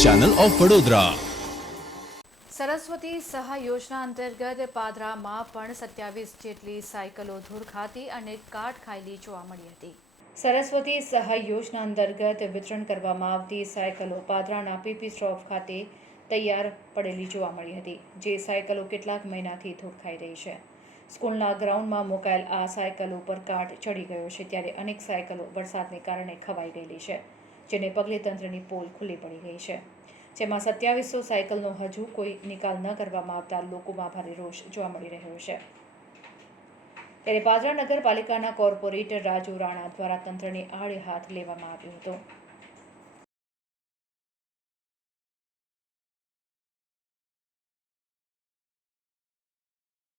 Channel of Vadodara Saraswati સહાય યોજના અંતર્ગત પાદરામાં પણ સત્યાવીસ જેટલી સાયકલો ધૂળ ખાતી અને કાટ ખાયેલી જોવા મળી હતી. સરસ્વતી સહાય યોજના અંતર્ગત વિતરણ કરવામાં આવતી સાયકલો પાદરાના પીપી સ્ટોફ ખાતે તૈયાર પડેલી જોવા મળી હતી, જે સાયકલો કેટલાક મહિનાથી ધૂળ ખાઈ રહી છે. સ્કૂલના ગ્રાઉન્ડમાં મુકાયેલ આ સાયકલ ઉપર કાટ ચડી ગયો છે, ત્યારે અનેક સાયકલો વરસાદને કારણે ખવાઈ ગયેલી છે. જેને પગલે તંત્રની પોલ ખુલ્લી પડી ગઈ છે. જેમાં સત્યાવીસો સાયકલનો હજુ કોઈ નિકાલ ન કરવામાં આવતા લોકોમાં ભારે રોષ જોવા મળી રહ્યો છે. ત્યારે પાદરા નગરપાલિકાના કોર્પોરેટર રાજુ રાણા દ્વારા તંત્રને આડે હાથ લેવામાં આવ્યો હતો.